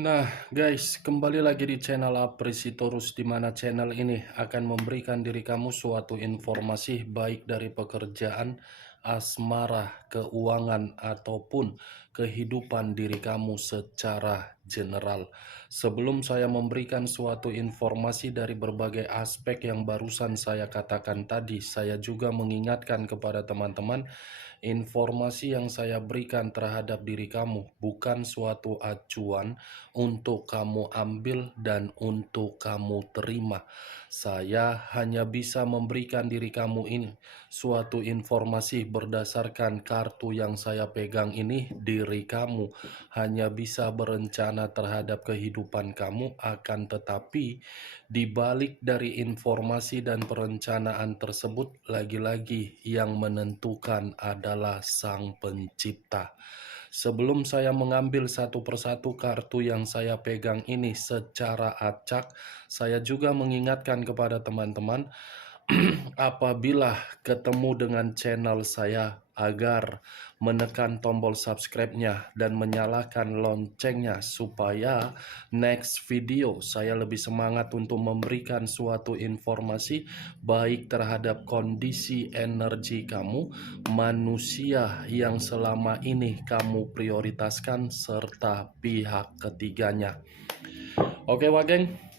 Nah, guys, kembali lagi di channel Apresitorus, di mana channel ini akan memberikan diri kamu suatu informasi baik dari pekerjaan, asmara, keuangan, ataupun kehidupan diri kamu secara general. Sebelum saya memberikan suatu informasi dari berbagai aspek yang barusan saya katakan tadi, saya juga mengingatkan kepada teman-teman, informasi yang saya berikan terhadap diri kamu bukan suatu acuan untuk kamu ambil dan untuk kamu terima. Saya hanya bisa memberikan diri kamu ini suatu informasi berdasarkan kartu yang saya pegang ini. Diri kamu hanya bisa berencana terhadap kehidupan kamu, akan tetapi di balik dari informasi dan perencanaan tersebut, lagi-lagi yang menentukan adalah Sang Pencipta. Sebelum saya mengambil satu persatu kartu yang saya pegang ini secara acak, saya juga mengingatkan kepada teman-teman, apabila ketemu dengan channel saya, agar menekan tombol subscribe-nya dan menyalakan loncengnya supaya next video saya lebih semangat untuk memberikan suatu informasi baik terhadap kondisi energi kamu, manusia yang selama ini kamu prioritaskan, serta pihak ketiganya. Oke, Wageng.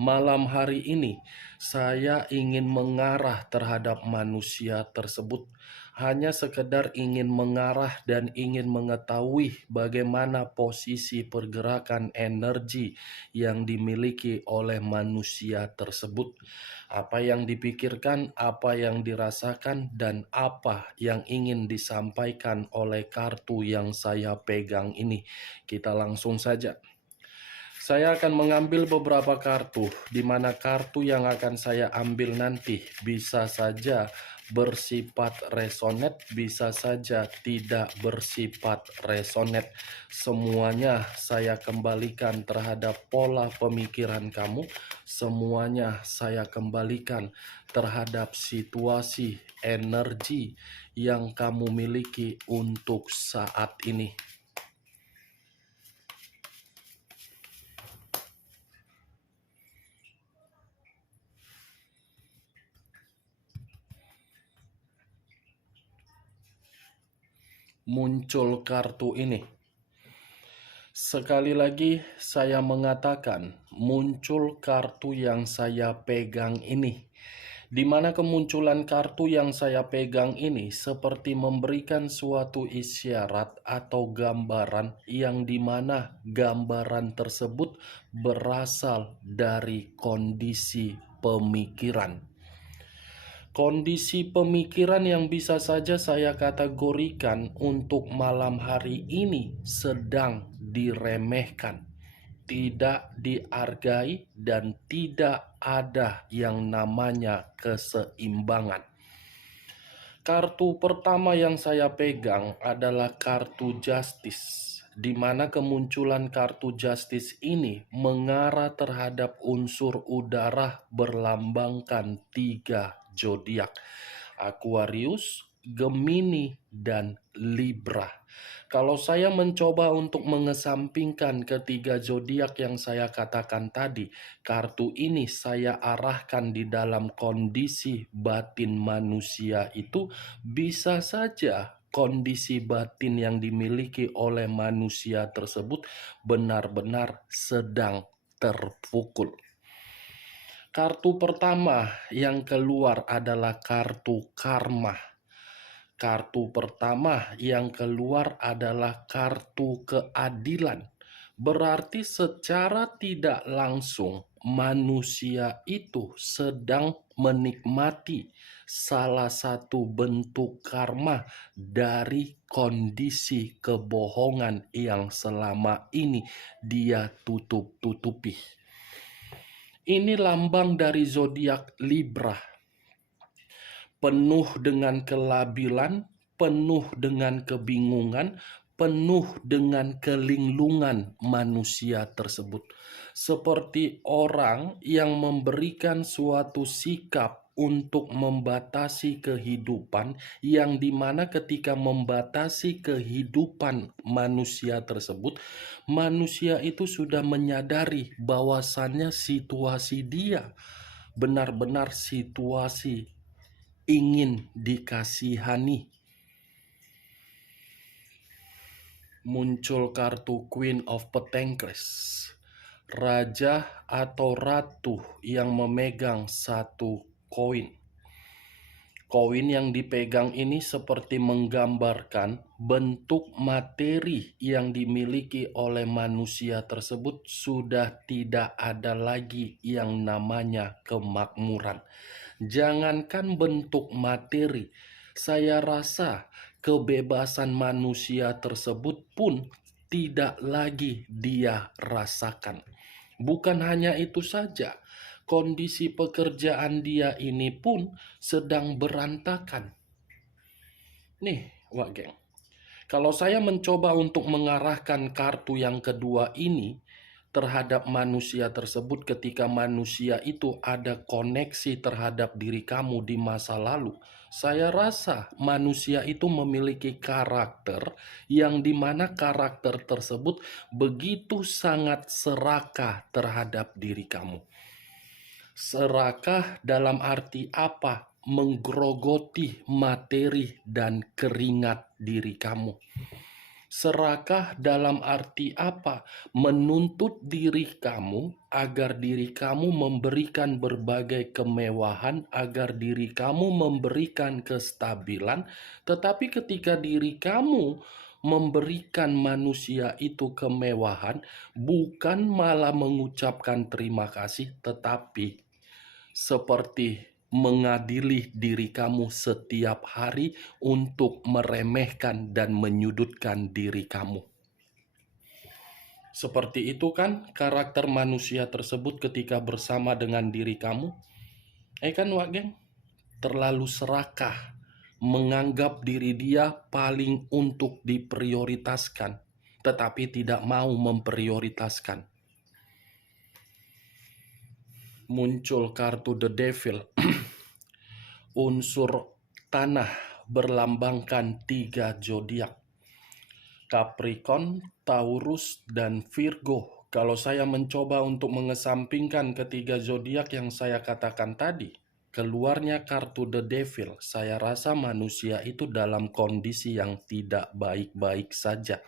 Malam hari ini saya ingin mengarah terhadap manusia tersebut. Hanya sekedar ingin mengarah dan ingin mengetahui bagaimana posisi pergerakan energi yang dimiliki oleh manusia tersebut. Apa yang dipikirkan, apa yang dirasakan, dan apa yang ingin disampaikan oleh kartu yang saya pegang ini. Kita langsung saja. Saya akan mengambil beberapa kartu, di mana kartu yang akan saya ambil nanti bisa saja bersifat resonet, bisa saja tidak bersifat resonet. Semuanya saya kembalikan terhadap pola pemikiran kamu, semuanya saya kembalikan terhadap situasi energi yang kamu miliki untuk saat ini. Muncul kartu ini. Sekali lagi saya mengatakan, muncul kartu yang saya pegang ini. Di mana kemunculan kartu yang saya pegang ini seperti memberikan suatu isyarat atau gambaran, yang dimana gambaran tersebut berasal dari kondisi pemikiran. Kondisi pemikiran yang bisa saja saya kategorikan untuk malam hari ini sedang diremehkan, tidak dihargai, dan tidak ada yang namanya keseimbangan. Kartu pertama yang saya pegang adalah kartu Justice, di mana kemunculan kartu Justice ini mengarah terhadap unsur udara berlambangkan 3 zodiak: Aquarius, Gemini, dan Libra. Kalau saya mencoba untuk mengesampingkan ketiga zodiak yang saya katakan tadi, kartu ini saya arahkan di dalam kondisi batin manusia itu. Bisa saja kondisi batin yang dimiliki oleh manusia tersebut benar-benar sedang terpukul. Kartu pertama yang keluar adalah kartu karma. Kartu pertama yang keluar adalah kartu keadilan. Berarti secara tidak langsung manusia itu sedang menikmati salah satu bentuk karma dari kondisi kebohongan yang selama ini dia tutup-tutupi. Ini lambang dari zodiak Libra. Penuh dengan kelabilan, penuh dengan kebingungan, penuh dengan kelinglungan manusia tersebut. Seperti orang yang memberikan suatu sikap untuk membatasi kehidupan, yang dimana ketika membatasi kehidupan manusia tersebut, manusia itu sudah menyadari bahwasannya situasi dia benar-benar situasi ingin dikasihani. Muncul kartu Queen of Pentacles, raja atau ratu yang memegang satu koin. Koin yang dipegang ini seperti menggambarkan bentuk materi yang dimiliki oleh manusia tersebut sudah tidak ada lagi yang namanya kemakmuran. Jangankan bentuk materi, saya rasa kebebasan manusia tersebut pun tidak lagi dia rasakan. Bukan hanya itu saja, kondisi pekerjaan dia ini pun sedang berantakan. Nih, Wak Geng, kalau saya mencoba untuk mengarahkan kartu yang kedua ini terhadap manusia tersebut, ketika manusia itu ada koneksi terhadap diri kamu di masa lalu, saya rasa manusia itu memiliki karakter yang dimana karakter tersebut begitu sangat serakah terhadap diri kamu. Serakah dalam arti apa? Menggerogoti materi dan keringat diri kamu. Serakah dalam arti apa? Menuntut diri kamu agar diri kamu memberikan berbagai kemewahan, agar diri kamu memberikan kestabilan, tetapi ketika diri kamu memberikan manusia itu kemewahan, bukan malah mengucapkan terima kasih, tetapi seperti mengadili diri kamu setiap hari untuk meremehkan dan menyudutkan diri kamu. Seperti itu kan karakter manusia tersebut ketika bersama dengan diri kamu? Kan Wak Geng? Terlalu serakah, menganggap diri dia paling untuk diprioritaskan, tetapi tidak mau memprioritaskan. Muncul kartu The Devil. Unsur tanah berlambangkan 3 zodiak, Capricorn, Taurus, dan Virgo. Kalau saya mencoba untuk mengesampingkan ketiga zodiak yang saya katakan tadi, keluarnya kartu The Devil, saya rasa manusia itu dalam kondisi yang tidak baik-baik saja.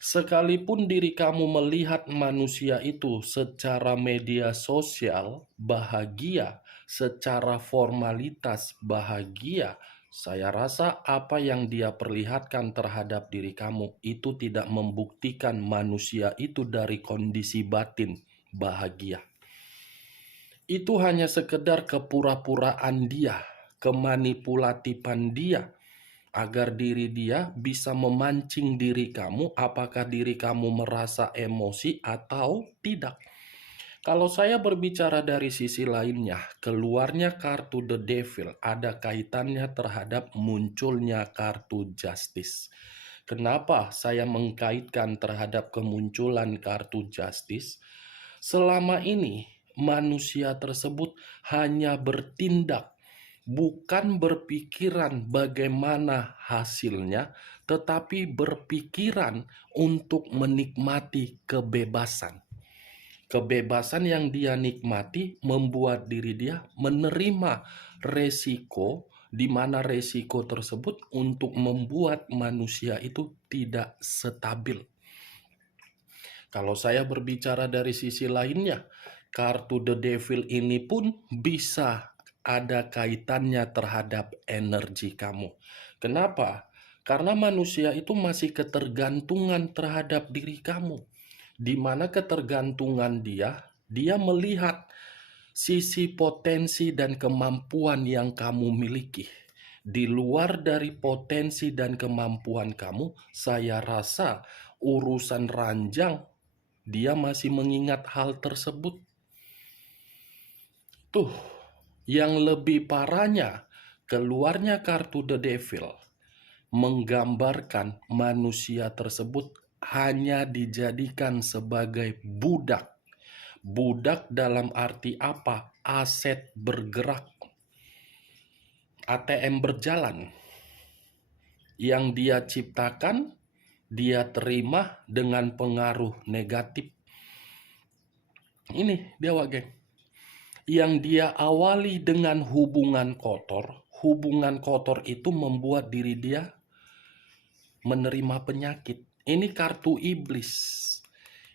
Sekalipun diri kamu melihat manusia itu secara media sosial bahagia, secara formalitas bahagia, saya rasa apa yang dia perlihatkan terhadap diri kamu itu tidak membuktikan manusia itu dari kondisi batin bahagia. Itu hanya sekedar kepura-puraan dia, kemanipulatifan dia, agar diri dia bisa memancing diri kamu, apakah diri kamu merasa emosi atau tidak. Kalau saya berbicara dari sisi lainnya, keluarnya kartu The Devil ada kaitannya terhadap munculnya kartu Justice. Kenapa saya mengkaitkan terhadap kemunculan kartu Justice? Selama ini manusia tersebut hanya bertindak, bukan berpikiran bagaimana hasilnya, tetapi berpikiran untuk menikmati kebebasan. Kebebasan yang dia nikmati membuat diri dia menerima resiko, di mana resiko tersebut untuk membuat manusia itu tidak stabil. Kalau saya berbicara dari sisi lainnya, kartu The Devil ini pun bisa ada kaitannya terhadap energi kamu. Kenapa? Karena manusia itu masih ketergantungan terhadap diri kamu. Di mana ketergantungan dia melihat sisi potensi dan kemampuan yang kamu miliki. Di luar dari potensi dan kemampuan kamu, saya rasa urusan ranjang, dia masih mengingat hal tersebut. Tuh, yang lebih parahnya, keluarnya kartu The Devil menggambarkan manusia tersebut hanya dijadikan sebagai budak. Budak dalam arti apa? Aset bergerak. ATM berjalan. Yang dia ciptakan, dia terima dengan pengaruh negatif. Ini dia geng. Yang dia awali dengan hubungan kotor itu membuat diri dia menerima penyakit. Ini kartu iblis.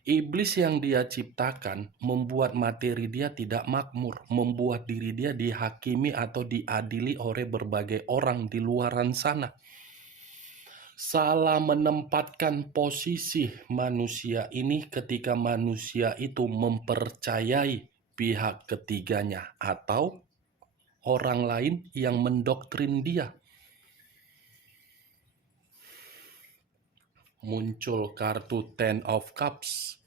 Iblis yang dia ciptakan membuat materi dia tidak makmur, membuat diri dia dihakimi atau diadili oleh berbagai orang di luaran sana. Salah menempatkan posisi manusia ini ketika manusia itu mempercayai pihak ketiganya atau orang lain yang mendoktrin dia. Muncul kartu Ten of Cups,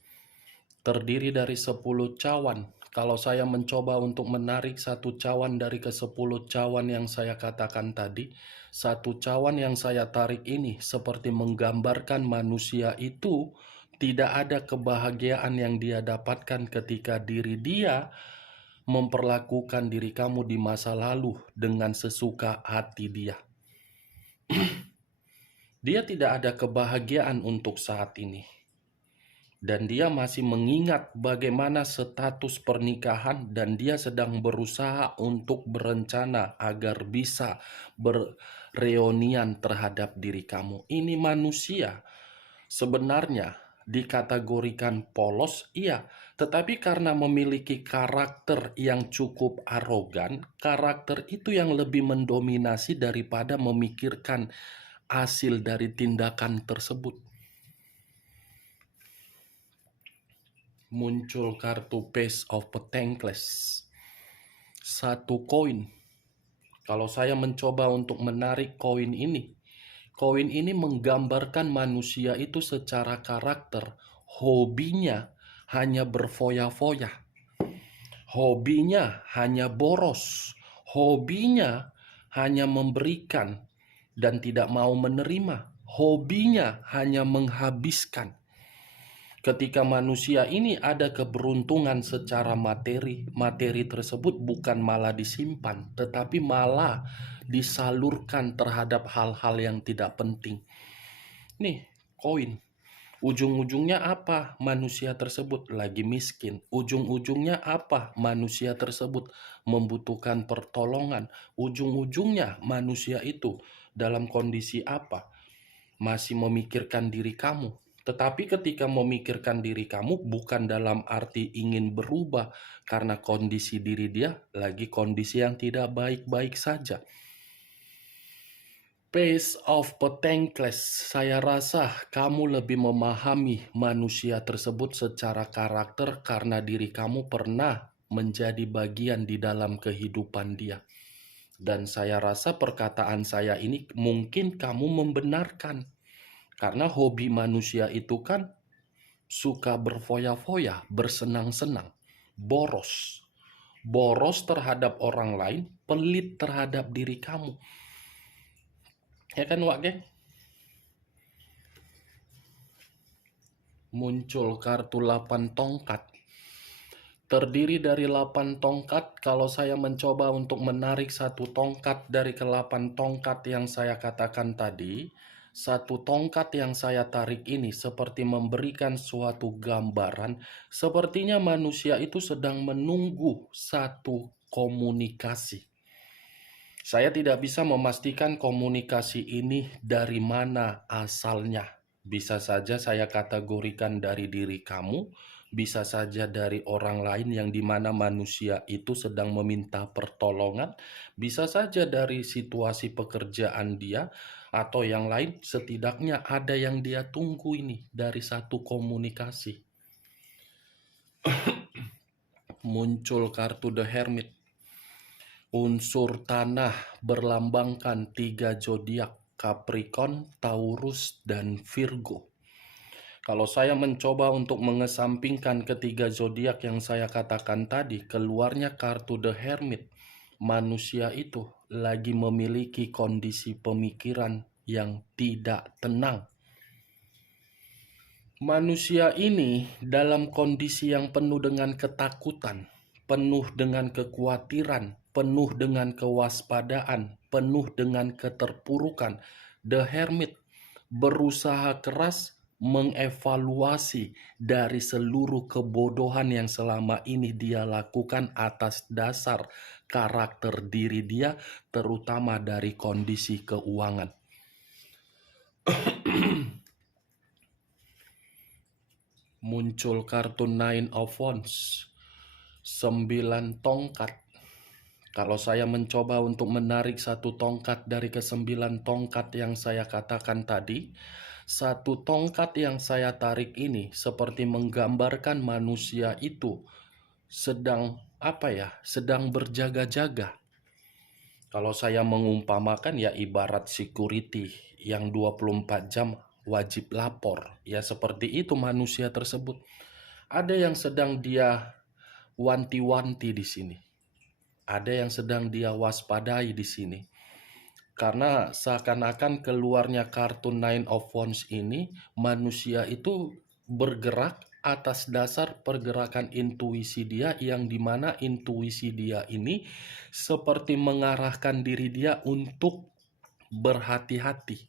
terdiri dari 10 cawan. Kalau saya mencoba untuk menarik satu cawan dari ke-10 cawan yang saya katakan tadi, satu cawan yang saya tarik ini seperti menggambarkan manusia itu tidak ada kebahagiaan yang dia dapatkan ketika diri dia memperlakukan diri kamu di masa lalu dengan sesuka hati dia. Dia tidak ada kebahagiaan untuk saat ini. Dan dia masih mengingat bagaimana status pernikahan dan dia sedang berusaha untuk berencana agar bisa berreunian terhadap diri kamu. Ini manusia sebenarnya dikategorikan polos, iya, tetapi karena memiliki karakter yang cukup arogan, karakter itu yang lebih mendominasi daripada memikirkan hasil dari tindakan tersebut. Muncul kartu Page of Pentacles, satu koin. Kalau saya mencoba untuk menarik koin ini menggambarkan manusia itu secara karakter. Hobinya hanya berfoya-foya, hobinya hanya boros, hobinya hanya memberikan dan tidak mau menerima, hobinya hanya menghabiskan. Ketika manusia ini ada keberuntungan secara materi tersebut bukan malah disimpan, tetapi malah disalurkan terhadap hal-hal yang tidak penting. Nih, koin. Ujung-ujungnya apa? Manusia tersebut lagi miskin. Ujung-ujungnya apa? Manusia tersebut membutuhkan pertolongan. Ujung-ujungnya manusia itu dalam kondisi apa? Masih memikirkan diri kamu. Tetapi ketika memikirkan diri kamu bukan dalam arti ingin berubah, karena kondisi diri dia lagi kondisi yang tidak baik-baik saja. Page of Pentacles, saya rasa kamu lebih memahami manusia tersebut secara karakter karena diri kamu pernah menjadi bagian di dalam kehidupan dia. Dan saya rasa perkataan saya ini mungkin kamu membenarkan. Karena hobi manusia itu kan suka berfoya-foya, bersenang-senang, boros. Boros terhadap orang lain, pelit terhadap diri kamu. Ya kan, Wak geng? Muncul kartu 8 tongkat. Terdiri dari 8 tongkat. Kalau saya mencoba untuk menarik satu tongkat dari ke-8 tongkat yang saya katakan tadi, satu tongkat yang saya tarik ini seperti memberikan suatu gambaran, sepertinya manusia itu sedang menunggu satu komunikasi. Saya tidak bisa memastikan komunikasi ini dari mana asalnya. Bisa saja saya kategorikan dari diri kamu, bisa saja dari orang lain yang dimana manusia itu sedang meminta pertolongan, bisa saja dari situasi pekerjaan dia, atau yang lain, setidaknya ada yang dia tunggu ini dari satu komunikasi. Muncul kartu The Hermit. Unsur tanah berlambangkan 3 zodiak, Capricorn, Taurus, dan Virgo. Kalau saya mencoba untuk mengesampingkan ketiga zodiak yang saya katakan tadi, keluarnya kartu The Hermit. Manusia itu lagi memiliki kondisi pemikiran yang tidak tenang. Manusia ini dalam kondisi yang penuh dengan ketakutan, penuh dengan kekhawatiran, penuh dengan kewaspadaan, penuh dengan keterpurukan. The Hermit berusaha keras mengevaluasi dari seluruh kebodohan yang selama ini dia lakukan atas dasar karakter diri dia, terutama dari kondisi keuangan. Muncul kartu Nine of Wands, 9 tongkat. Kalau saya mencoba untuk menarik satu tongkat dari ke-9 tongkat yang saya katakan tadi, satu tongkat yang saya tarik ini seperti menggambarkan manusia itu sedang sedang berjaga-jaga. Kalau saya mengumpamakan ya ibarat security yang 24 jam wajib lapor. Ya seperti itu manusia tersebut. Ada yang sedang dia wanti-wanti di sini. Ada yang sedang dia waspadai di sini. Karena seakan-akan keluarnya kartu Nine of Wands ini, manusia itu bergerak atas dasar pergerakan intuisi dia, yang dimana intuisi dia ini seperti mengarahkan diri dia untuk berhati-hati.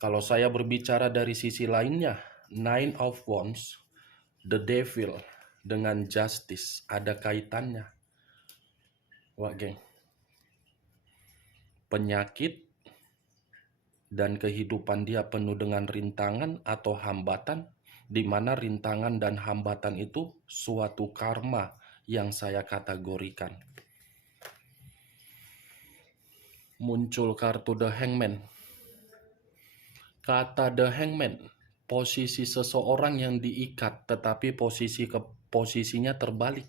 Kalau saya berbicara dari sisi lainnya, Nine of Wands, the Devil dengan Justice ada kaitannya. Wah, geng. Penyakit dan kehidupan dia penuh dengan rintangan atau hambatan, di mana rintangan dan hambatan itu suatu karma yang saya kategorikan. Muncul kartu The Hangman. Kata The Hangman, posisi seseorang yang diikat tetapi posisinya terbalik.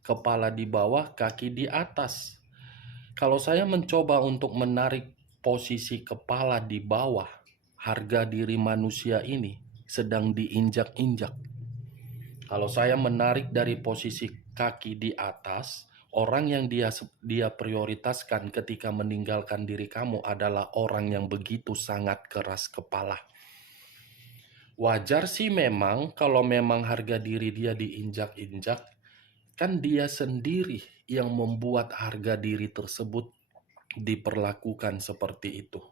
Kepala di bawah, kaki di atas. Kalau saya mencoba untuk menarik posisi kepala di bawah, harga diri manusia ini sedang diinjak-injak. Kalau saya menarik dari posisi kaki di atas, orang yang dia prioritaskan ketika meninggalkan diri kamu adalah orang yang begitu sangat keras kepala. Wajar sih memang kalau memang harga diri dia diinjak-injak, kan dia sendiri yang membuat harga diri tersebut diperlakukan seperti itu.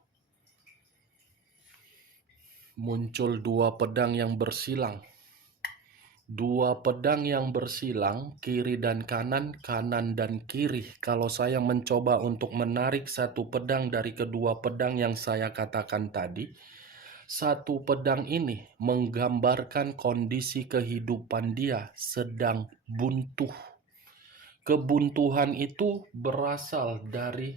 Muncul 2 pedang yang bersilang. 2 pedang yang bersilang, kiri dan kanan, kanan dan kiri. Kalau saya mencoba untuk menarik satu pedang dari kedua pedang yang saya katakan tadi, satu pedang ini menggambarkan kondisi kehidupan dia sedang buntu. Kebuntuhan itu berasal dari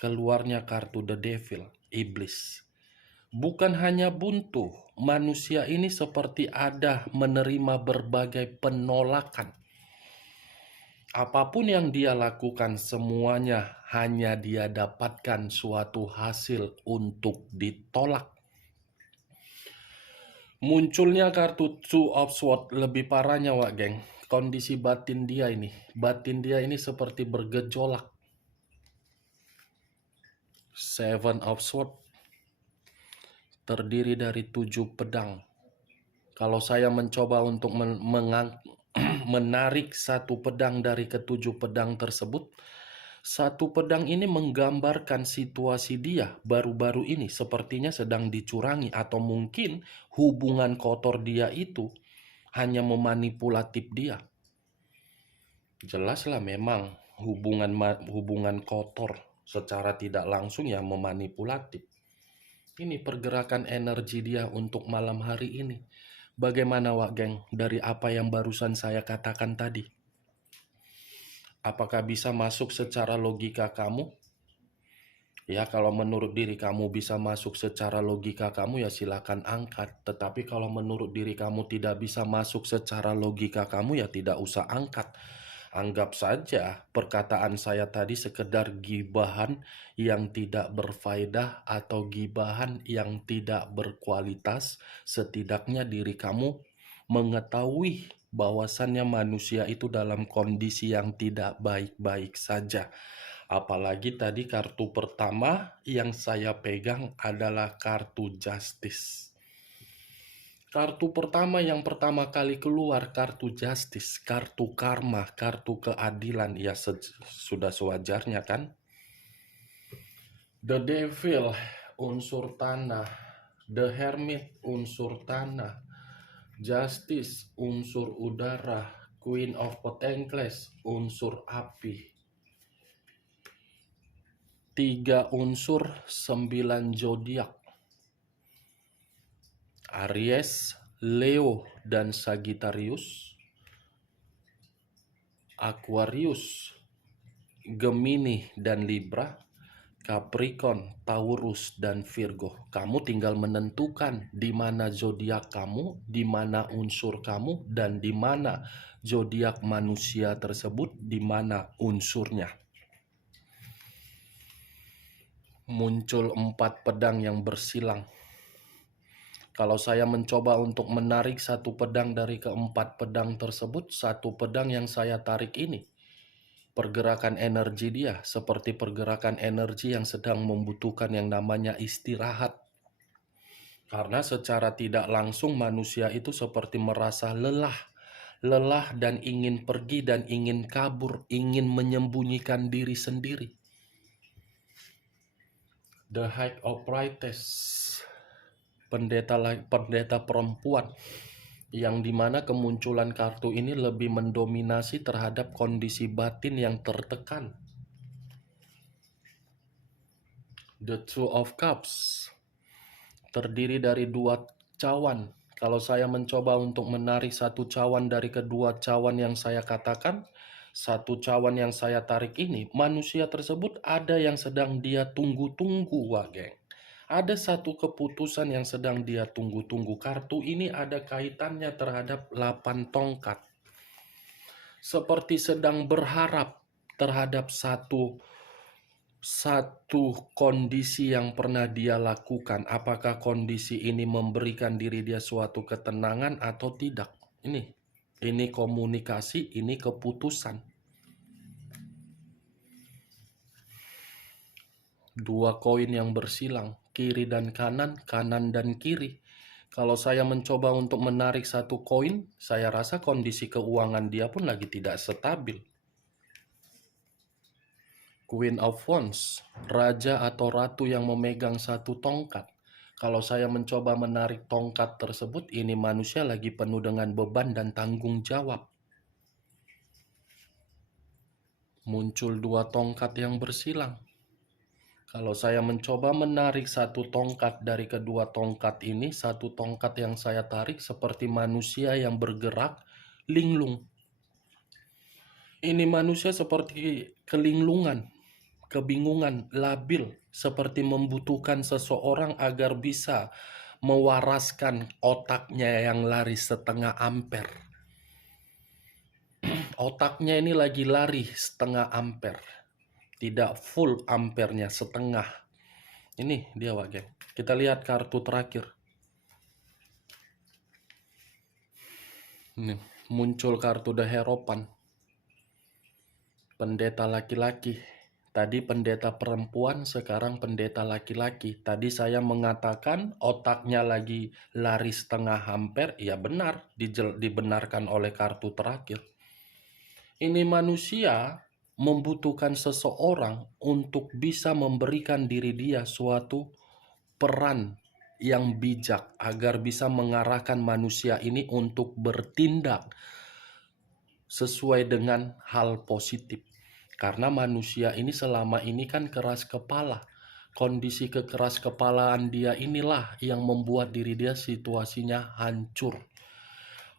keluarnya kartu The Devil, iblis. Bukan hanya buntu, manusia ini seperti ada menerima berbagai penolakan. Apapun yang dia lakukan, semuanya hanya dia dapatkan suatu hasil untuk ditolak. Munculnya kartu Two of Swords, lebih parahnya wak geng, kondisi batin dia ini seperti bergejolak. Seven of Swords terdiri dari 7 pedang. Kalau saya mencoba untuk menarik satu pedang dari ke-7 pedang tersebut, satu pedang ini menggambarkan situasi dia baru-baru ini sepertinya sedang dicurangi, atau mungkin hubungan kotor dia itu hanya memanipulatif dia. Jelaslah memang hubungan kotor secara tidak langsung ya memanipulatif. Ini pergerakan energi dia untuk malam hari ini. Bagaimana wak geng dari apa yang barusan saya katakan tadi? Apakah bisa masuk secara logika kamu? Ya kalau menurut diri kamu bisa masuk secara logika kamu ya silakan angkat. Tetapi kalau menurut diri kamu tidak bisa masuk secara logika kamu ya tidak usah angkat. Anggap saja perkataan saya tadi sekedar gibahan yang tidak berfaedah atau gibahan yang tidak berkualitas. Setidaknya diri kamu mengetahui bahwasannya manusia itu dalam kondisi yang tidak baik-baik saja. Apalagi tadi kartu pertama yang saya pegang adalah kartu Justice. Kartu pertama yang pertama kali keluar, kartu justice, kartu karma, kartu keadilan. Ya sudah sewajarnya kan. The Devil, unsur tanah. The Hermit, unsur tanah. Justice, unsur udara. Queen of Pentacles, unsur api. 3 unsur, 9 zodiak. Aries, Leo, dan Sagittarius. Aquarius, Gemini, dan Libra. Capricorn, Taurus, dan Virgo. Kamu tinggal menentukan di mana zodiak kamu, di mana unsur kamu, dan di mana zodiak manusia tersebut, di mana unsurnya. Muncul 4 pedang yang bersilang. Kalau saya mencoba untuk menarik satu pedang dari keempat pedang tersebut, satu pedang yang saya tarik ini, pergerakan energi dia seperti pergerakan energi yang sedang membutuhkan yang namanya istirahat. Karena secara tidak langsung manusia itu seperti merasa lelah dan ingin pergi dan ingin kabur, ingin menyembunyikan diri sendiri. The High of Priestess, pendeta perempuan, yang dimana kemunculan kartu ini lebih mendominasi terhadap kondisi batin yang tertekan. The Two of Cups, terdiri dari 2 cawan. Kalau saya mencoba untuk menarik satu cawan dari kedua cawan yang saya katakan, satu cawan yang saya tarik ini, manusia tersebut ada yang sedang dia tunggu-tunggu, wah geng. Ada satu keputusan yang sedang dia tunggu-tunggu. Kartu ini ada kaitannya terhadap 8 tongkat. Seperti sedang berharap terhadap satu kondisi yang pernah dia lakukan. Apakah kondisi ini memberikan diri dia suatu ketenangan atau tidak? Ini komunikasi, ini keputusan. 2 koin yang bersilang, kiri dan kanan, kanan dan kiri. Kalau saya mencoba untuk menarik satu koin, saya rasa kondisi keuangan dia pun lagi tidak stabil. Queen of Wands, raja atau ratu yang memegang satu tongkat. Kalau saya mencoba menarik tongkat tersebut, ini manusia lagi penuh dengan beban dan tanggung jawab. Muncul 2 tongkat yang bersilang. Kalau saya mencoba menarik satu tongkat dari kedua tongkat ini, satu tongkat yang saya tarik seperti manusia yang bergerak linglung. Ini manusia seperti kelinglungan, kebingungan, labil, seperti membutuhkan seseorang agar bisa mewaraskan otaknya yang lari setengah ampere. Otaknya ini lagi lari setengah ampere. Tidak full ampernya, setengah. Ini dia, Wak Geng. Kita lihat kartu terakhir. Ini muncul kartu The Hierophant. Pendeta laki-laki. Tadi pendeta perempuan, sekarang pendeta laki-laki. Tadi saya mengatakan otaknya lagi lari setengah ampere. Ya benar, dibenarkan oleh kartu terakhir. Ini manusia membutuhkan seseorang untuk bisa memberikan diri dia suatu peran yang bijak agar bisa mengarahkan manusia ini untuk bertindak sesuai dengan hal positif. Karena manusia ini selama ini kan keras kepala. Kondisi kekeras kepalaan dia inilah yang membuat diri dia situasinya hancur.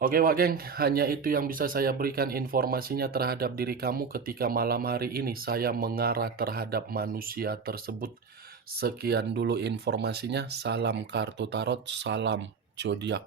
Oke Wak Geng, hanya itu yang bisa saya berikan informasinya terhadap diri kamu ketika malam hari ini saya mengarah terhadap manusia tersebut. Sekian dulu informasinya, salam kartu tarot, salam zodiak.